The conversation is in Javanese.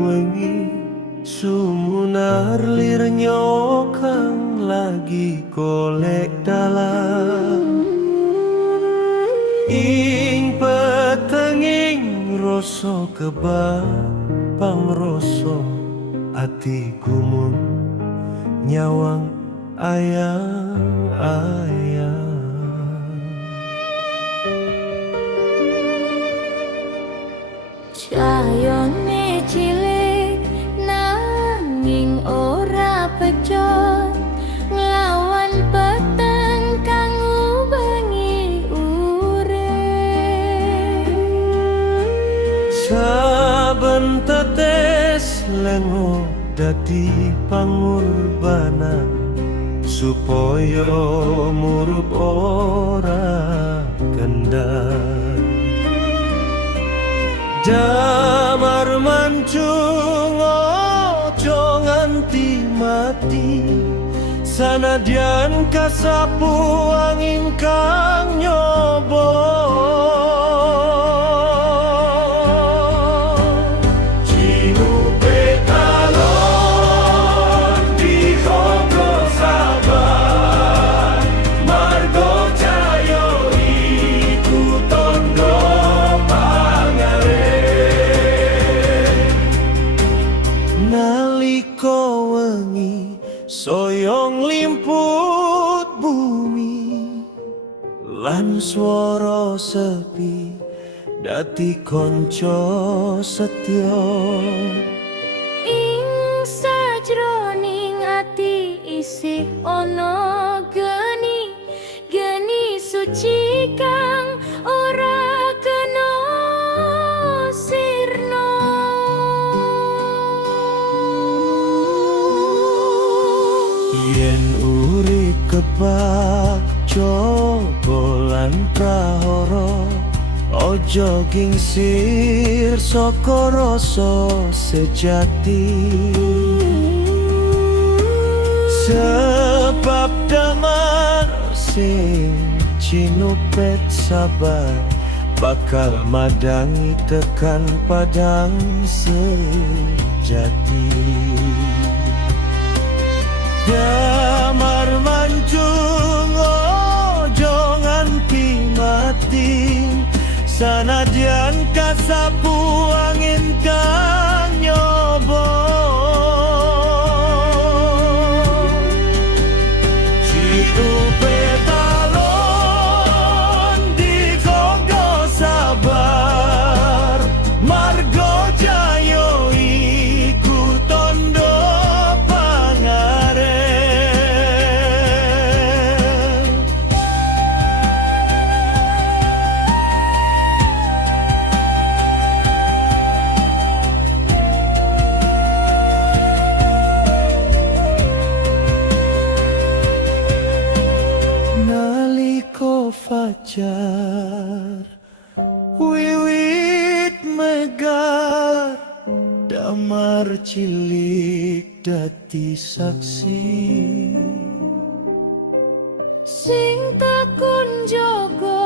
wengi sumunar lirnyo kang lagi golek dalan ing petenging rasa kebang rasa ati gumun nyawang ayang-ayang. Cahayane cilik nanging ora pecot nglawan peteng kang ubengi urip. Saben tetes lengo dadi pangorbanan supaya murup ora kendang. Damar mancung ojo nganti mati sanadyan kasapu angin kang nyoba. Naliko wengi soyong limput bumi lan swara sepi dadi kanca setya Ing sajroning ati isih ana geni geni suci kang ora kena sirna. yen urip kebak cobolan prahara ojo gingsir saka rasa sejati sebab damar sing cinupet sabar bakal madangi tekan padang sejati. Damar mancung ojo nganti mati sanadyan kasapu angin kang nyoba. Ciupe talon digogo sabar margo jayo iku tondo fajar wiwit megar damar cilik dadi saksi Sing takun jaga